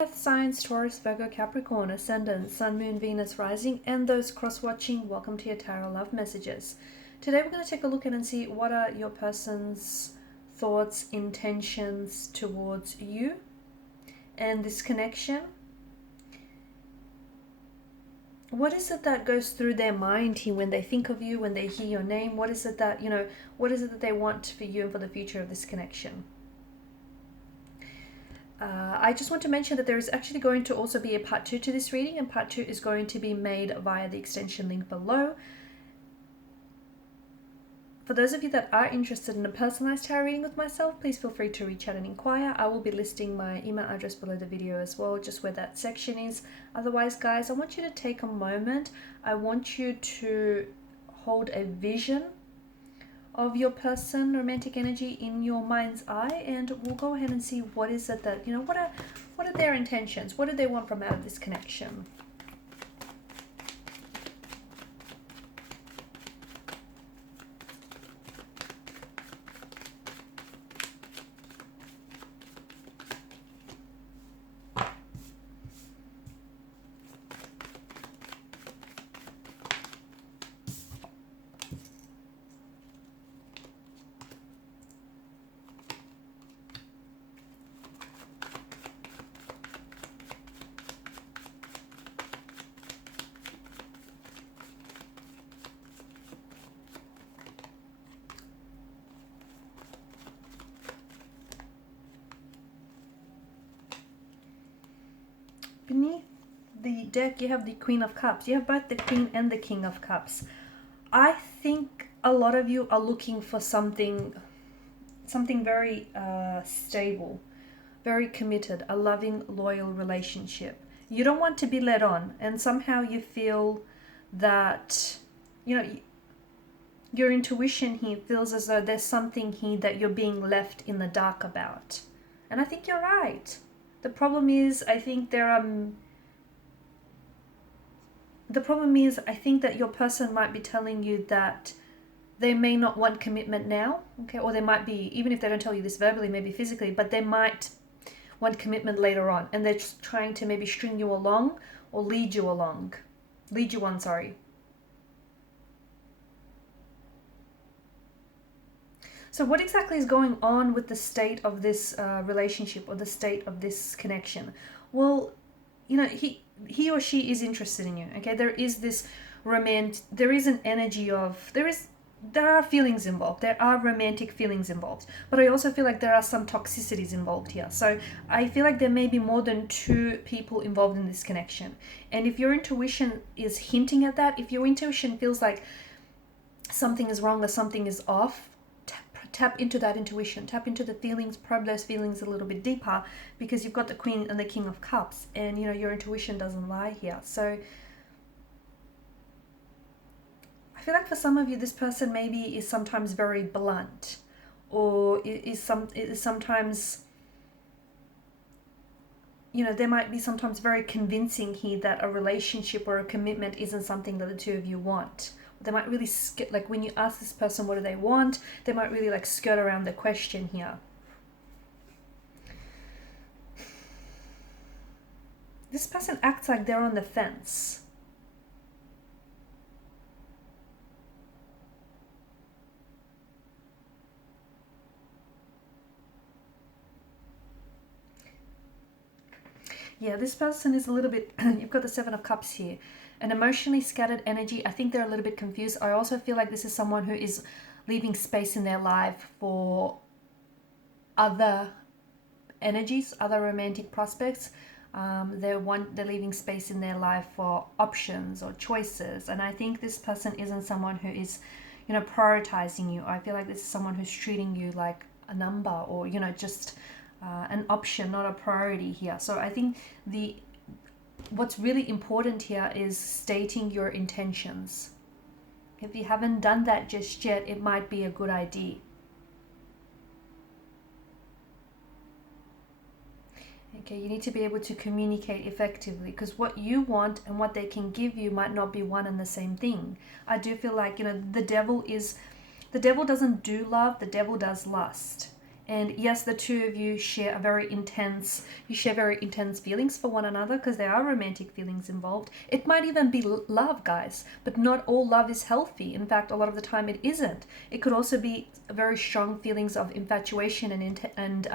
Earth signs Taurus, Virgo, Capricorn, Ascendant, Sun, Moon, Venus, Rising, and those cross-watching, welcome to your Tarot Love Messages. Today we're going to take a look at and see what are your person's thoughts, intentions towards you and this connection. What is it that goes through their mind here when they think of you, when they hear your name? What is it that, what is it that they want for you and for the future of this connection? I just want to mention that there is actually going to also be a part 2 to this reading, and part 2 is going to be made via the extension link below. For those of you that are interested in a personalized tarot reading with myself, please feel free to reach out and inquire. I will be listing my email address below the video as well, just where that section is. Otherwise, guys, I want you to take a moment. I want you to hold a vision of your person, romantic energy in your mind's eye, and we'll go ahead and see what is it that, what are their intentions? What do they want from out of this connection? Beneath the deck, you have the Queen of Cups. You have both the Queen and the King of Cups. I think a lot of you are looking for something very stable, very committed, a loving, loyal relationship. You don't want to be led on, and somehow you feel that, your intuition here feels as though there's something here that you're being left in the dark about. And I think you're right. The problem is, I think that your person might be telling you that they may not want commitment now, okay? Or they might be, even if they don't tell you this verbally, maybe physically, but they might want commitment later on, and they're just trying to maybe string you along or lead you on, sorry. So what exactly is going on with the state of this relationship or the state of this connection? Well, he or she is interested in you, okay? There is this there is an energy of, there are feelings involved. There are romantic feelings involved. But I also feel like there are some toxicities involved here. So I feel like there may be more than 2 people involved in this connection. And if your intuition is hinting at that, if your intuition feels like something is wrong or something is off, tap into that intuition, tap into the feelings, probe those feelings a little bit deeper, because you've got the Queen and the King of Cups, and your intuition doesn't lie here. So I feel like for some of you, this person maybe is sometimes very blunt, or is sometimes, there might be sometimes very convincing here that a relationship or a commitment isn't something that the 2 of you want. They might really like when you ask this person what do they want, they might really like skirt around the question here. This person acts like they're on the fence. Yeah, this person is a little bit, you've got the 7 of Cups here. An emotionally scattered energy. I think they're a little bit confused. I also feel like this is someone who is leaving space in their life for other energies, other romantic prospects. They're leaving space in their life for options or choices. And I think this person isn't someone who is, prioritizing you. I feel like this is someone who's treating you like a number, or, just an option, not a priority here. So I think what's really important here is stating your intentions. If you haven't done that just yet, it might be a good idea. Okay, you need to be able to communicate effectively, because what you want and what they can give you might not be one and the same thing. I do feel like, the devil doesn't do love, the devil does lust. And yes, the two of you share very intense feelings for one another, because there are romantic feelings involved. It might even be love, guys, but not all love is healthy. In fact, a lot of the time it isn't. It could also be very strong feelings of infatuation and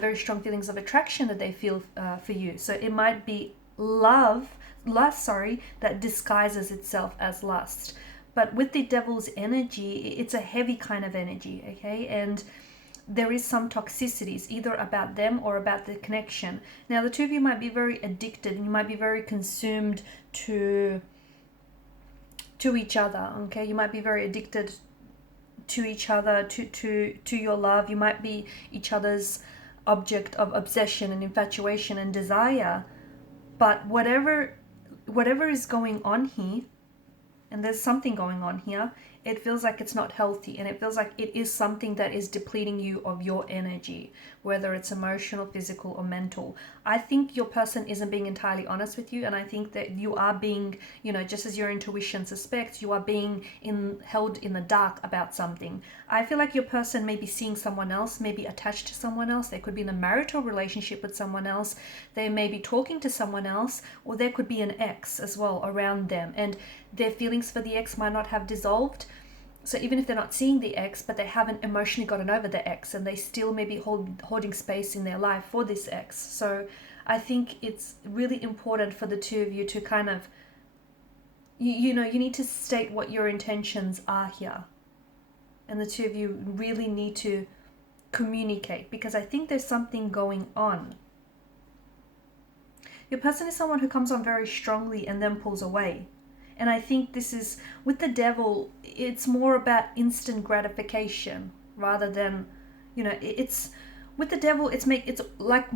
very strong feelings of attraction that they feel for you. So it might be lust, that disguises itself as lust. But with the devil's energy, it's a heavy kind of energy, okay? And there is some toxicities either about them or about the connection. Now, the two of you might be very addicted, and you might be very consumed to each other, okay? You might be very addicted to each other, to your love. You might be each other's object of obsession and infatuation and desire. But whatever is going on here, and there's something going on here, it feels like it's not healthy, and it feels like it is something that is depleting you of your energy, whether it's emotional, physical, or mental. I think your person isn't being entirely honest with you, and I think that you are being, just as your intuition suspects, you are being held in the dark about something. I feel like your person may be seeing someone else, may be attached to someone else. They could be in a marital relationship with someone else. They may be talking to someone else, or there could be an ex as well around them, and their feelings for the ex might not have dissolved. So even if they're not seeing the ex, but they haven't emotionally gotten over the ex, and they still may be holding space in their life for this ex. So I think it's really important for the two of you to kind of, you need to state what your intentions are here. And the two of you really need to communicate, because I think there's something going on. Your person is someone who comes on very strongly and then pulls away. And I think this is, with the devil, it's more about instant gratification rather than, it's, with the devil, it's like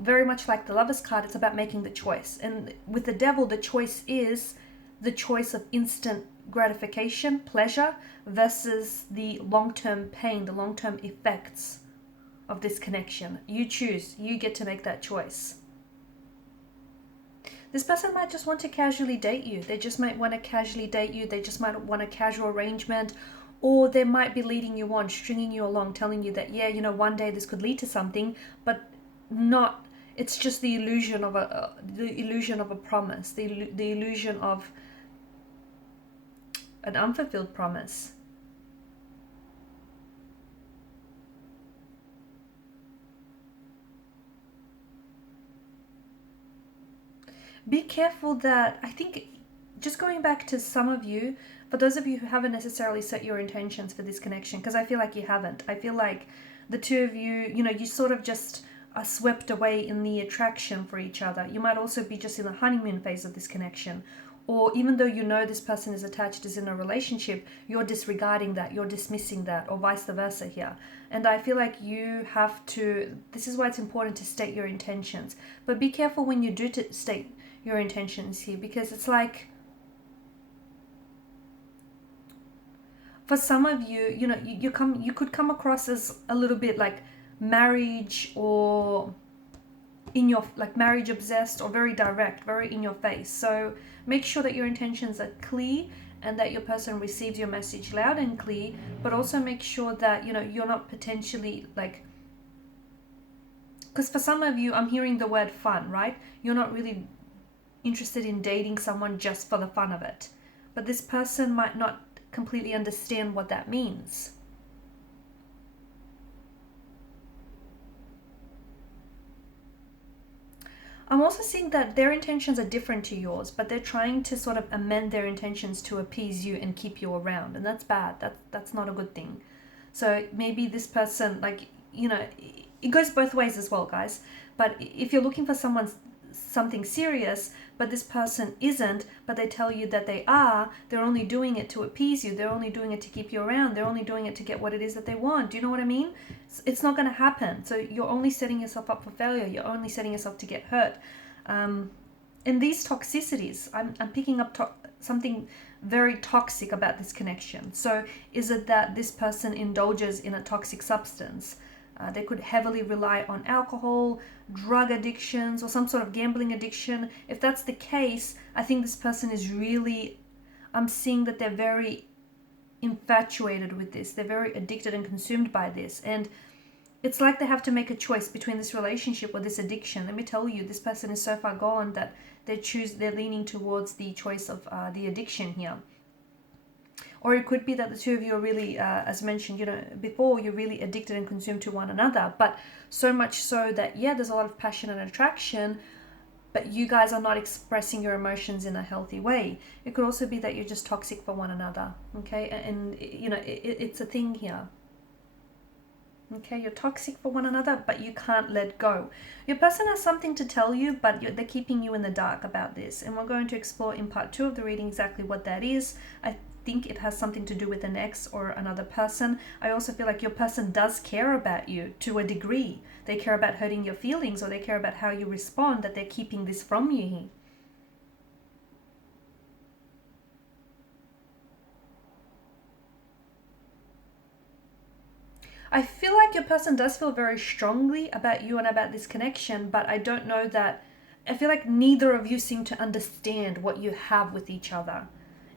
very much like the Lover's card. It's about making the choice. And with the devil, the choice is the choice of instant gratification, pleasure, versus the long-term pain, the long-term effects of this connection. You choose. You get to make that choice. This person might just want to casually date you. They just might want to casually date you. They just might want a casual arrangement, or they might be leading you on, stringing you along, telling you that, one day this could lead to something, but not. It's just the illusion of a promise, the illusion of an unfulfilled promise. Be careful that, I think, just going back to some of you, for those of you who haven't necessarily set your intentions for this connection, because I feel like you haven't. I feel like the two of you, you sort of just are swept away in the attraction for each other. You might also be just in the honeymoon phase of this connection. Or even though this person is attached, is in a relationship, you're disregarding that, you're dismissing that, or vice versa here. And I feel like you have to, this is why it's important to state your intentions. But be careful when you do state your intentions here, because it's like, for some of you, you could come across as a little bit like marriage, or in your, like, marriage obsessed, or very direct, very in your face. So make sure that your intentions are clear and that your person receives your message loud and clear, but also make sure that you're not potentially like, because for some of you, I'm hearing the word fun, right? You're not really interested in dating someone just for the fun of it, but this person might not completely understand what that means. I'm also seeing that their intentions are different to yours, but they're trying to sort of amend their intentions to appease you and keep you around, and that's bad. That's not a good thing. So maybe this person, like, it goes both ways as well, guys. But if you're looking for something serious, but this person isn't, but they tell you that they are, they're only doing it to appease you, they're only doing it to keep you around, they're only doing it to get what it is that they want. Do you know what I mean? It's not going to happen. So you're only setting yourself up for failure. You're only setting yourself to get hurt. And these toxicities, I'm picking up something very toxic about this connection. So is it that this person indulges in a toxic substance? They could heavily rely on alcohol, drug addictions, or some sort of gambling addiction. If that's the case, I think this person is really, I'm seeing that they're very infatuated with this. They're very addicted and consumed by this. And It's like they have to make a choice between this relationship or this addiction. Let me tell you, this person is so far gone that they're leaning towards the choice of the addiction here. Or it could be that the two of you are really, as mentioned, before, you're really addicted and consumed to one another, but so much so that, yeah, there's a lot of passion and attraction, but you guys are not expressing your emotions in a healthy way. It could also be that you're just toxic for one another, okay? And it's a thing here. Okay, you're toxic for one another, but you can't let go. Your person has something to tell you, but they're keeping you in the dark about this. And we're going to explore in part 2 of the reading exactly what that is. I think it has something to do with an ex or another person. I also feel like your person does care about you to a degree. They care about hurting your feelings, or they care about how you respond, that they're keeping this from you. I feel like your person does feel very strongly about you and about this connection, but I don't know that. I feel like neither of you seem to understand what you have with each other.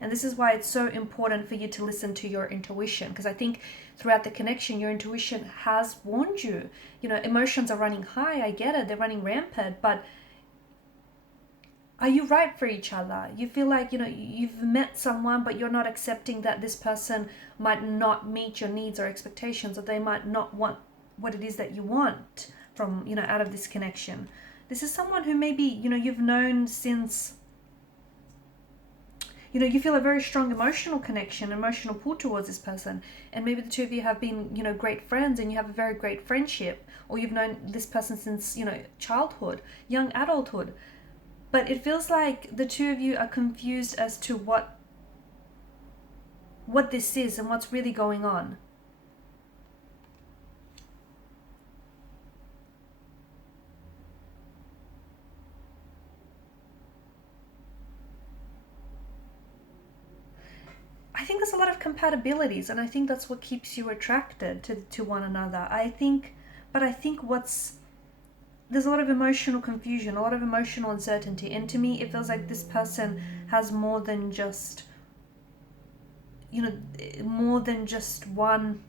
And this is why it's so important for you to listen to your intuition, because I think throughout the connection, your intuition has warned you. Emotions are running high. I get it. They're running rampant, but are you right for each other? You feel like, you've met someone, but you're not accepting that this person might not meet your needs or expectations, or they might not want what it is that you want from, out of this connection. This is someone who maybe, you've known since, you feel a very strong emotional connection, emotional pull towards this person. And maybe the two of you have been, great friends, and you have a very great friendship, or you've known this person since, childhood, young adulthood. But it feels like the two of you are confused as to what this is and what's really going on. I think there's a lot of compatibilities, and I think that's what keeps you attracted to one another. But I think there's a lot of emotional confusion, a lot of emotional uncertainty. And to me, it feels like this person has more than just, one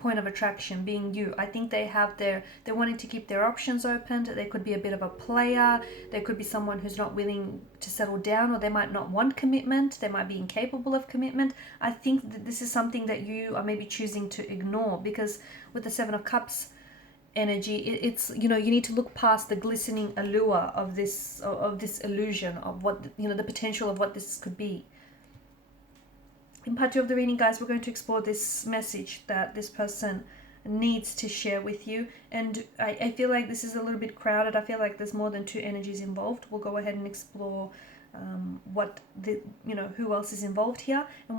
point of attraction, being you. I think they're wanting to keep their options open. They could be a bit of a player. There could be someone who's not willing to settle down, or they might not want commitment. They might be incapable of commitment. I think that this is something that you are maybe choosing to ignore, because with the Seven of Cups energy, it's you need to look past the glistening allure of this illusion of what the potential of what this could be. In part 2 of the reading, guys, we're going to explore this message that this person needs to share with you. And I feel like this is a little bit crowded. I feel like there's more than 2 energies involved. We'll go ahead and explore who else is involved here, and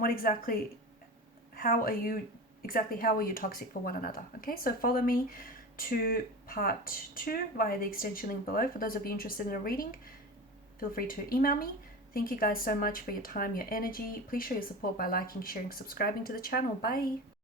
how are you toxic for one another. Okay, so follow me to part 2 via the extension link below. For those of you interested in a reading, feel free to email me. Thank you guys so much for your time, your energy. Please show your support by liking, sharing, subscribing to the channel. Bye.